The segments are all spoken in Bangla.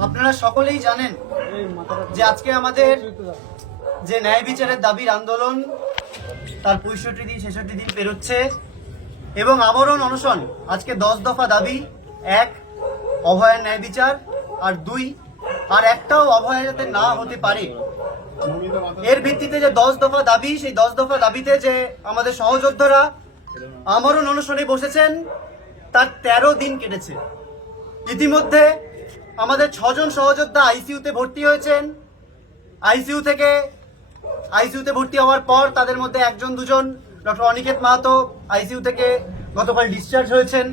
আপনারা সকলেই জানেন যে আজকে আমাদের যে ন্যায় বিচারের দাবির আন্দোলন, তার পঁয়ষট্টি দিন, ছেষট্টি দিন পেরোচ্ছে এবং আমরণ অনশন আজকে দশ দফা দাবি, এক, অভয়ের ন্যায় বিচার, আর দুই, আর একটাও অভয় যাতে না হতে পারে। এর ভিত্তিতে যে দশ দফা দাবি, সেই দশ দফা দাবিতে যে আমাদের সহযোদ্ধারা আমরণ অনশনে বসেছেন, তার তেরো দিন কেটেছে। ইতিমধ্যে আমাদের ছজন সহযোদ্ধা আইসিইউতে ভর্তি হয়েছেন। আইসিইউ থেকে, আইসিইউতে ভর্তি হওয়ার পর তাদের মধ্যে একজন, দুজন, ডক্টর অনিকেত মাহাতো আইসিইউ থেকে গতকাল ডিসচার্জ হয়েছেন।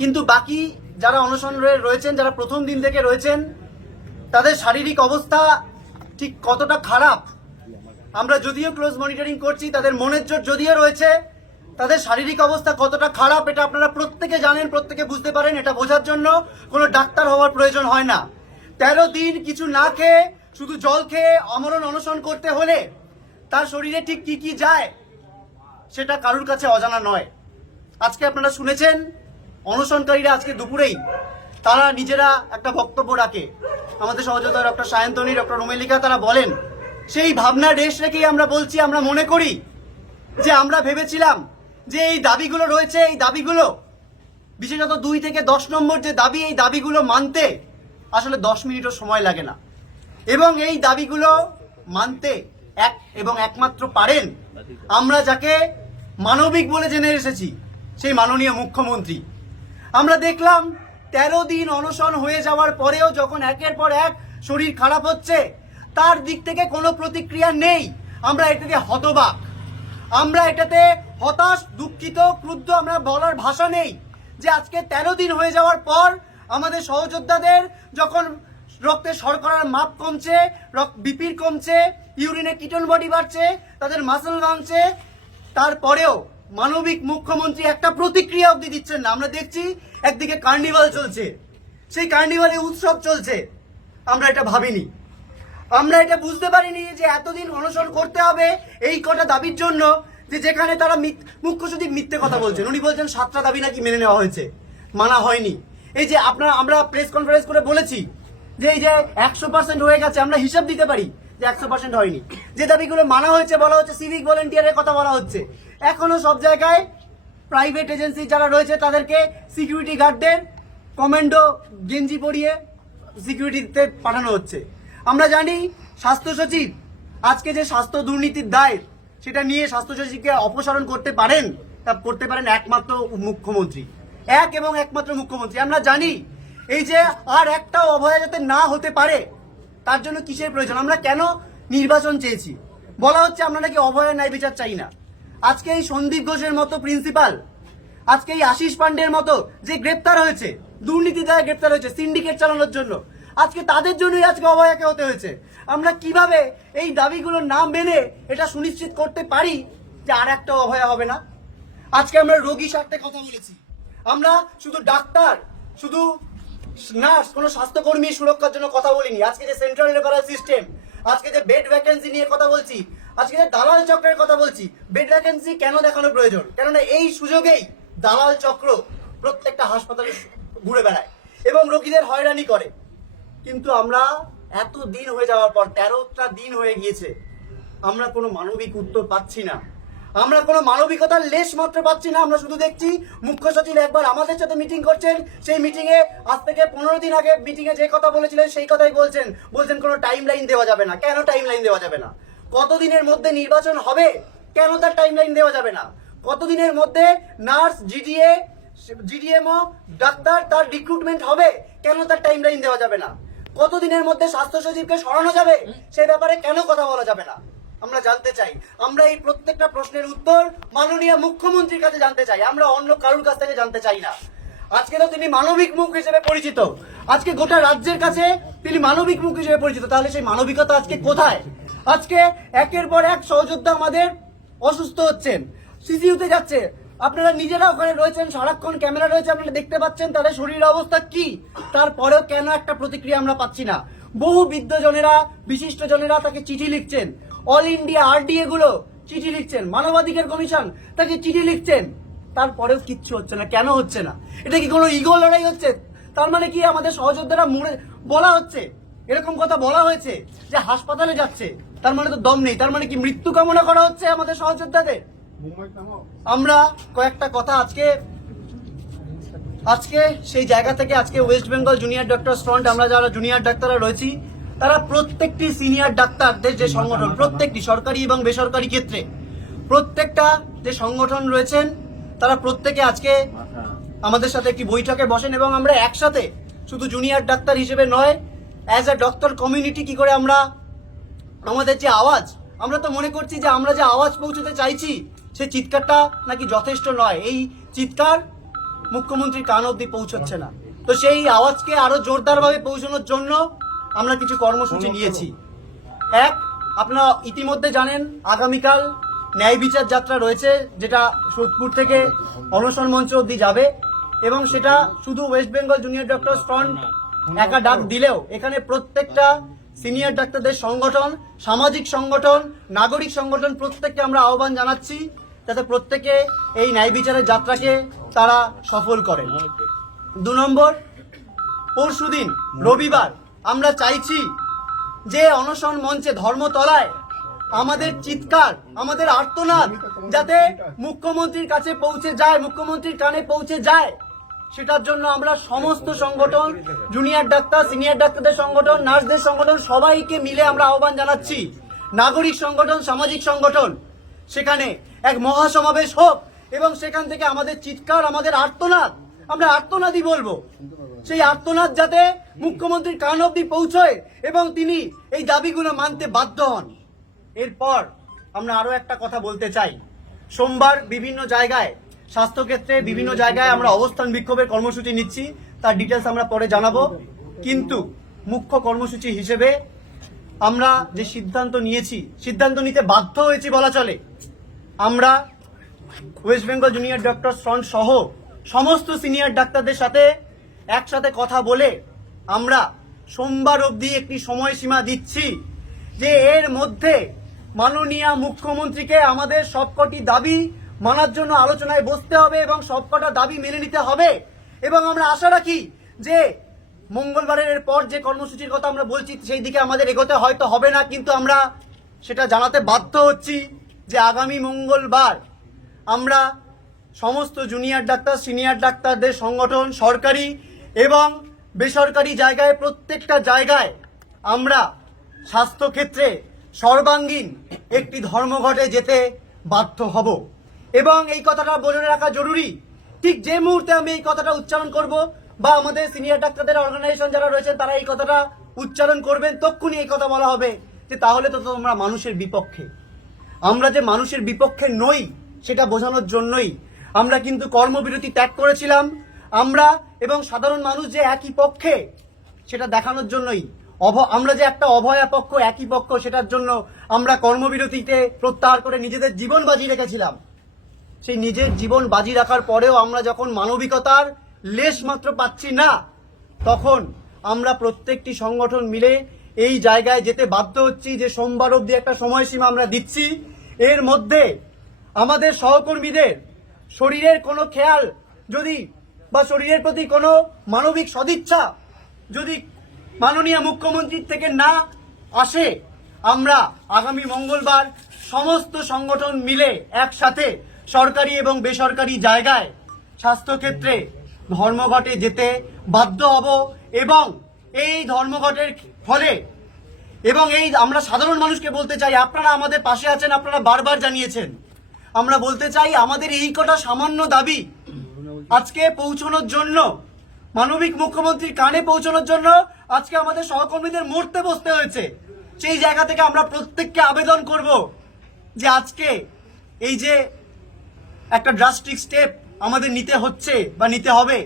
কিন্তু বাকি যারা অনশনে রয়েছেন, যারা প্রথম দিন থেকে রয়েছেন, তাদের শারীরিক অবস্থা ঠিক কতটা খারাপ, আমরা যদিও ক্লোজ মনিটরিং করছি, তাদের মনের জোর যদিও রয়েছে তাদের শারীরিক অবস্থা কতটা খারাপ এটা আপনারা প্রত্যেকে জানেন, প্রত্যেকে বুঝতে পারেন, এটা বোঝার জন্য কোনো ডাক্তার হওয়ার প্রয়োজন হয় না। তেরো দিন কিছু না খেয়ে, শুধু জল খেয়ে আমরণ অনশন করতে হলে তার শরীরে ঠিক কি কি যায়, সেটা কারুর কাছে অজানা নয়। আজকে আপনারা শুনেছেন, অনশনকারীরা আজকে দুপুরেই তারা নিজেরা একটা বক্তব্য রাখে। আমাদের সহযোগিতা ডক্টর সায়ন্তনী, ডক্টর রুমেলিকা তারা বলেন, সেই ভাবনা রেশ রেখেই আমরা বলছি, আমরা মনে করি যে আমরা ভেবেছিলাম যে এই দাবিগুলো রয়েছে, এই দাবিগুলো বিশেষত দুই থেকে দশ নম্বর যে দাবি, এই দাবিগুলো মানতে আসলে দশ মিনিটও সময় লাগে না। এবং এই দাবিগুলো মানতে এক এবং একমাত্র পারেন আমরা যাকে মানবিক বলে জেনে এসেছি, সেই মাননীয় মুখ্যমন্ত্রী। আমরা দেখলাম তেরো দিন অনশন হয়ে যাওয়ার পরেও যখন একের পর এক শরীর খারাপ হচ্ছে, তার দিক থেকে কোনো প্রতিক্রিয়া নেই। আমরা এটাতে হতবাক। আমরা এটাতে হতাশ, দুঃখিত, ক্রুদ্ধ আমরা বলার ভাষা নেই। যে আজকে তেরো দিন হয়ে যাওয়ার পর আমাদের সহযোদ্ধাদের যখন রক্তে শর্করার মাপ কমছে বিপির কমছে, ইউরিনে কিটন বডি বাড়ছে, তাদের মাসল ভাঙছে, তারপরেও মানবিক মুখ্যমন্ত্রী একটা প্রতিক্রিয়া অবধি দিচ্ছেন না। আমরা দেখছি একদিকে কার্নিভাল চলছে, সেই কার্নিভালে উৎসব চলছে। আমরা এটা ভাবিনি। আমরা এটা বুঝতে পারিনি যে এতদিন অনশন করতে হবে এই কটা দাবির জন্য। যে যেখানে তারা মুখ্য সচিব মিথ্যে কথা বলছেন। উনি বলছেন, সাতটা দাবি নাকি মেনে নেওয়া হয়েছে। মানা হয়নি। এই যে আপনার আমরা প্রেস কনফারেন্স করে বলেছি যে এই যে একশো পার্সেন্ট হয়ে গেছে, আমরা হিসাব দিতে পারি যে একশো পার্সেন্ট হয়নি। যে দাবিগুলো মানা হয়েছে বলা হচ্ছে সিভিক ভলেন্টিয়ারের কথা বলা হচ্ছে। এখনও সব জায়গায় প্রাইভেট এজেন্সি যারা রয়েছে, তাদেরকে সিকিউরিটি গার্ডদের কমান্ডো গেঞ্জি পরিয়ে সিকিউরিটিতে পাঠানো হচ্ছে। আমরা জানি, স্বাস্থ্য সচিব, আজকে যে স্বাস্থ্য দুর্নীতির দায় সেটা নিয়ে স্বাস্থ্য সচিবকে অপসারণ করতে পারেন, তা করতে পারেন একমাত্র মুখ্যমন্ত্রী। এক এবং একমাত্র মুখ্যমন্ত্রী। আমরা জানি, এই যে আর একটা অভয়া যাতে না হতে পারে, তার জন্য কিসের প্রয়োজন? আমরা কেন নির্বাচন চেয়েছি? বলা হচ্ছে আমরা নাকি অভয়া ন্যায় বিচার চাই না। আজকে এই সন্দীপ ঘোষের মতো প্রিন্সিপাল, আজকে এই আশিস পান্ডের মতো যে গ্রেপ্তার হয়েছে দুর্নীতি দ্বারা গ্রেপ্তার হয়েছে, সিন্ডিকেট চালানোর জন্য আজকে তাদের জন্যই আজকে অভয়াকে হতে হয়েছে। আমরা কীভাবে এই দাবিগুলো না মেনে এটা সুনিশ্চিত করতে পারি যে আর একটা অভয়া হবে না? আজকে আমরা রোগী স্বার্থে কথা বলেছি। আমরা শুধু ডাক্তার, শুধু নার্স, কোনো স্বাস্থ্যকর্মী সুরক্ষার জন্য কথা বলিনি। আজকে যে সেন্ট্রাল রেফারেল সিস্টেম আজকে যে বেড ভ্যাকেন্সি নিয়ে কথা বলছি, আজকে যে দালাল চক্রের কথা বলছি বেড ভ্যাকেন্সি কেন দেখানো প্রয়োজন? কেননা এই সুযোগেই দালাল চক্র প্রত্যেকটা হাসপাতালে ঘুরে বেড়ায় এবং রোগীদের হয়রানি করে। কিন্তু আমরা এত দিন হয়ে যাওয়ার পর, তেরোটা দিন হয়ে গিয়েছে, আমরা কোনো মানবিক উত্তর পাচ্ছি না। আমরা কোনো মানবিকতার লেশ মাত্র পাচ্ছি না, আমরা শুধু দেখছি মুখ্য সচিব একবার আমাদের সাথে মিটিং করছেন, সেই মিটিং এ আজ থেকে পনেরো দিন আগে মিটিং এ যে কথা বলেছিলেন, সেই কথাই বলছেন। বলছেন, কোনো টাইম লাইন দেওয়া যাবে না। কেন টাইম লাইন দেওয়া যাবে না? কতদিনের মধ্যে নির্বাচন হবে? কেন তার টাইম লাইন দেওয়া যাবে না? কতদিনের মধ্যে নার্স, জিডিএ, জিডিএমও, ডাক্তার তার রিক্রুটমেন্ট হবে? কেন তার টাইম লাইন দেওয়া যাবে না? কতদিনের মধ্যে স্বাস্থ্য সচিবকে সরানো যাবে? সে ব্যাপারে কেন কথা বলা যাবে না? আমরা জানতে চাই। আমরা এই প্রত্যেকটা প্রশ্নের উত্তর মাননীয় মুখ্যমন্ত্রীর কাছে জানতে চাই। আমরা অন্য কারুর কাছ থেকে জানতে চাই না। আজকে তো তিনি মানবিক মুখ হিসেবে পরিচিত। আজকে গোটা রাজ্যের কাছে তিনি মানবিক মুখ হিসেবে পরিচিত। তাহলে সেই মানবিকতা আজকে কোথায়? আজকে একের পর এক সহযোদ্ধা আমাদের অসুস্থ হচ্ছেন। সিসিউতে যাচ্ছে। আপনারা নিজেরা ওখানে রয়েছেন, সারাক্ষণ ক্যামেরা রয়েছে, আপনারা দেখতে পাচ্ছেন তাদের শরীরের অবস্থা কি। তারপরেও কেন একটা প্রতিক্রিয়া আমরা পাচ্ছি না। বহু বিদ্যজনেরা বিশিষ্ট জনেরা তাকে চিঠি লিখছেন। অল ইন্ডিয়া আরডিএ গুলো চিঠি লিখছেন। মানবাধিকার কমিশন তাকে চিঠি লিখছেন। তারপরেও কিচ্ছু হচ্ছে না, কেন হচ্ছে না? এটা কি কোনো ইগো লড়াই হচ্ছে? তার মানে কি আমাদের সহযোদ্ধারা মরে, বলা হচ্ছে? এরকম কথা বলা হয়েছে যে হাসপাতালে যাচ্ছে। তার মানে তো দম নেই। তার মানে কি মৃত্যু কামনা করা হচ্ছে আমাদের সহযোদ্ধাদের? আমরা কয়েকটা কথা আজকে আজকে সেই জায়গা থেকে আজকে West Bengal junior doctor front আমরা যারা জুনিয়র ডাক্তাররা রয়েছি, তারা প্রত্যেকটি সিনিয়র ডাক্তারদের যে সংগঠন, প্রত্যেকটি সরকারি এবং বেসরকারি ক্ষেত্রে, প্রত্যেকটা যে সংগঠন রয়েছেন, তারা প্রত্যেকে আজকে আমাদের সাথে একটি বৈঠকে বসেন এবং আমরা একসাথে শুধু জুনিয়র ডাক্তার হিসেবে নয় অ্যাজ আ ডক্টর কমিউনিটি কি করে আমরা, আমাদের যে আওয়াজ, আমরা তো মনে করছি যে আমরা যে আওয়াজ পৌঁছতে চাইছি সেই চিৎকারটা নাকি যথেষ্ট নয়। এই চিৎকার মুখ্যমন্ত্রীর কান অব্দি পৌঁছচ্ছে না। তো সেই আওয়াজকে আরও জোরদারভাবে পৌঁছানোর জন্য আমরা কিছু কর্মসূচি নিয়েছি। এক আপনারা ইতিমধ্যে জানেন আগামীকাল ন্যায় বিচার যাত্রা রয়েছে যেটা সোদপুর থেকে অনশন মঞ্চ অব্দি যাবে এবং সেটা শুধু West Bengal junior doctor front একা ডাক দিলেও এখানে প্রত্যেকটা সিনিয়র ডাক্তারদের সংগঠন সামাজিক সংগঠন নাগরিক সংগঠন প্রত্যেককে আমরা আহ্বান জানাচ্ছি। যাতে প্রত্যেকে এই ন্যায় বিচারের যাত্রাকে তারা সফল করেন দু নম্বর পরশুদিন রবিবার, আমরা চাইছি যে অনশন মঞ্চে ধর্মতলায় আমাদের চিৎকার, আমাদের আর্তনাদ যাতে মুখ্যমন্ত্রীর কাছে পৌঁছে যায়, মুখ্যমন্ত্রীর কানে পৌঁছে যায়। সেটার জন্য আমরা সমস্ত সংগঠন জুনিয়র ডাক্তার সিনিয়র ডাক্তারদের সংগঠন, নার্সদের সংগঠন সবাইকে মিলে আমরা আহ্বান জানাচ্ছি। নাগরিক সংগঠন, সামাজিক সংগঠন, সেখানে এক মহাসমাবেশ হোক, এবং সেখান থেকে আমাদের চিৎকার, আমাদের আর্তনাদ, আমরা আর্তনাদই বলব। সেই আর্তনাদ যাতে মুখ্যমন্ত্রীর কান অব্দি পৌঁছয় এবং তিনি এই দাবিগুলো মানতে বাধ্য হন। এরপর আমরা আরও একটা কথা বলতে চাই। সোমবার বিভিন্ন জায়গায়, স্বাস্থ্যক্ষেত্রে বিভিন্ন জায়গায় আমরা অবস্থান বিক্ষোভের কর্মসূচি নিচ্ছি। তার ডিটেলস আমরা পরে জানাব। কিন্তু মুখ্য কর্মসূচি হিসেবে আমরা যে সিদ্ধান্ত নিয়েছি, সিদ্ধান্ত নিতে বাধ্য হয়েছি বলা চলে। আমরা West Bengal junior doctor front সহ সমস্ত সিনিয়র ডাক্তারদের সাথে একসাথে কথা বলে আমরা সোমবার অবধি একটি সময়সীমা দিচ্ছি যে এর মধ্যে মাননীয় মুখ্যমন্ত্রীকে আমাদের সবকটি দাবি মানার জন্য আলোচনায় বসতে হবে এবং সবকটা দাবি মেনে নিতে হবে এবং আমরা আশা রাখি যে মঙ্গলবারের পর যে কর্মসূচির কথা আমরা বলছি, সেই দিকে আমাদের এগোতে হয়তো হবে না, কিন্তু আমরা সেটা জানাতে বাধ্য হচ্ছি। যে আগামী মঙ্গলবার আমরা সমস্ত জুনিয়র ডাক্তার, সিনিয়র ডাক্তারদের সংগঠন, সরকারি এবং বেসরকারি জায়গায়, প্রত্যেকটা জায়গায় আমরা স্বাস্থ্যক্ষেত্রে সর্বাঙ্গীন একটি ধর্মঘটে যেতে বাধ্য হব। এবং এই কথাটা বলে রাখা জরুরি। ঠিক যে মুহূর্তে আমি এই কথাটা উচ্চারণ করব বা আমাদের সিনিয়র ডাক্তারদের অর্গানাইজেশন যারা রয়েছেন, তারা এই কথাটা উচ্চারণ করবেন, তক্ষুনি এই কথা বলা হবে যে তাহলে তো তোমরা মানুষের বিপক্ষে। আমরা যে মানুষের বিপক্ষে নই, সেটা বোঝানোর জন্যই। আমরা কিন্তু কর্মবিরতি ত্যাগ করেছিলাম। আমরা এবং সাধারণ মানুষ যে একই পক্ষে, সেটা দেখানোর জন্যই। অভ আমরা যে একটা অভয়া পক্ষ, একই পক্ষ, সেটার জন্য আমরা কর্মবিরতিতে প্রত্যাহার করে নিজেদের জীবন বাজি রেখেছিলাম। সেই নিজের জীবন বাজি রাখার পরেও আমরা যখন মানবিকতার লেশ মাত্র পাচ্ছি না, তখন আমরা প্রত্যেকটি সংগঠন মিলে এই জায়গায় যেতে বাধ্য হচ্ছি যে সোমবার অবধি একটা সময়সীমা আমরা দিচ্ছি। এর মধ্যে আমাদের সহকর্মীদের শরীরের কোনো খেয়াল যদি বা শরীরের প্রতি কোনো মানবিক সদিচ্ছা যদি মাননীয় মুখ্যমন্ত্রীর থেকে না আসে, আমরা আগামী মঙ্গলবার সমস্ত সংগঠন মিলে একসাথে সরকারি এবং বেসরকারি জায়গায় স্বাস্থ্যক্ষেত্রে ধর্মঘটে যেতে বাধ্য হব এবং এই ধর্মঘটের ফলে এবং এই আমরা সাধারণ মানুষকে বলতে চাই, আপনারা আমাদের পাশে আছেন, আপনারা বারবার জানিয়েছেন। আমরা বলতে চাই, আমাদের এই কটা সামান্য দাবি আজকে পৌঁছানোর জন্য, মানবিক মুখ্যমন্ত্রীর কানে পৌঁছানোর জন্য আজকে আমাদের সহকর্মীদের মরতে বসতে হয়েছে। সেই জায়গা থেকে আমরা প্রত্যেককে আবেদন করব যে আজকে এই যে একটা ড্রাস্টিক স্টেপ আমাদের নিতে হচ্ছে বা নিতে হবে।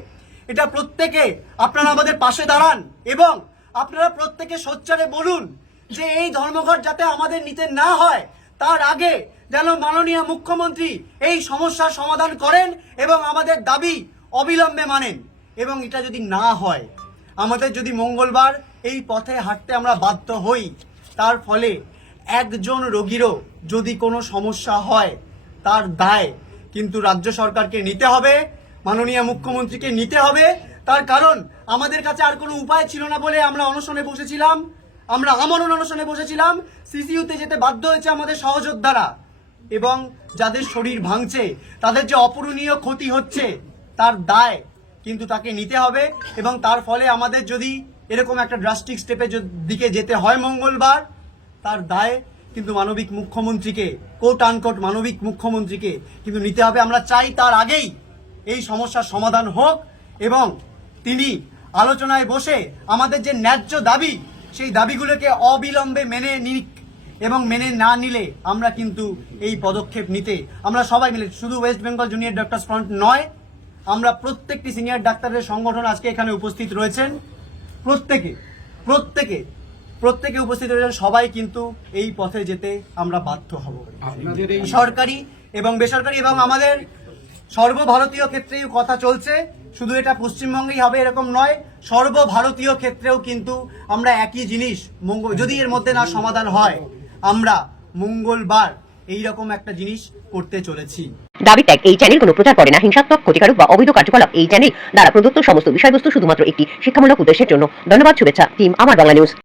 এটা প্রত্যেকে আপনারা আমাদের পাশে দাঁড়ান এবং আপনারা প্রত্যেকে সোচ্চারে বলুন যে এই ধর্মঘট যাতে আমাদের নিতে না হয়, তার আগে যেন মাননীয় মুখ্যমন্ত্রী এই সমস্যার সমাধান করেন এবং আমাদের দাবি অবিলম্বে মানেন। এবং এটা যদি না হয়, আমাদের যদি মঙ্গলবার এই পথে হাঁটতে আমরা বাধ্য হই, তার ফলে একজন রোগীরও যদি কোনো সমস্যা হয়, তার দায় কিন্তু রাজ্য সরকারকে নিতে হবে। মাননীয় মুখ্যমন্ত্রীকে নিতে হবে। তার কারণ আমাদের কাছে আর কোনো উপায় ছিল না বলে আমরা অনশনে বসেছিলাম। আমরা আমরণ অনশনে বসেছিলাম। সিসিইউতে যেতে বাধ্য হয়েছে আমাদের সহযোদ্ধারা। এবং যাদের শরীর ভাঙছে, তাদের যে অপূরণীয় ক্ষতি হচ্ছে, তার দায় কিন্তু তাকে নিতে হবে। এবং তার ফলে আমাদের যদি এরকম একটা ড্রাস্টিক স্টেপে দিকে যেতে হয় মঙ্গলবার, তার দায় কিন্তু মানবিক মুখ্যমন্ত্রীকে কোট আনকোট মানবিক মুখ্যমন্ত্রীকে কিন্তু নিতে হবে। আমরা চাই তার আগেই এই সমস্যার সমাধান হোক এবং তিনি আলোচনায় বসে আমাদের যে ন্যায্য দাবি সেই দাবিগুলোকে অবিলম্বে মেনে নিক এবং মেনে না নিলে আমরা কিন্তু এই পদক্ষেপ নিতে আমরা সবাই মিলে শুধু West Bengal junior doctors front নয় আমরা প্রত্যেকটি সিনিয়র ডাক্তারের সংগঠন আজকে এখানে উপস্থিত রয়েছেন। প্রত্যেকে প্রত্যেকে প্রত্যেকে উপস্থিত রয়েছেন সবাই কিন্তু এই পথে যেতে আমরা বাধ্য হব। সরকারি এবং বেসরকারি এবং আমাদের সর্বভারতীয় ক্ষেত্রেও কথা চলছে। শুধু এটা পশ্চিমবঙ্গেই হবে এরকম নয়, সর্বভারতীয় ক্ষেত্রেও কিন্তু আমরা একই জিনিস মঙ্গল যদি এর মধ্যে না সমাধান হয়, আমরা মঙ্গলবার এই রকম একটা জিনিস করতে চলেছি। দাবি ত্যাগ, এই চ্যানেল কোনো প্রচার করে না। হিংসাত্মক, ক্ষতিকারক বা অবৈধ কার্যকলাপ, এই চ্যানেল দ্বারা প্রদত্ত সমস্ত বিষয়বস্তু শুধুমাত্র একটি শিক্ষামূলক উদ্দেশ্যের জন্য। ধন্যবাদ, শুভেচ্ছা টিম আমার বাংলা নিউজ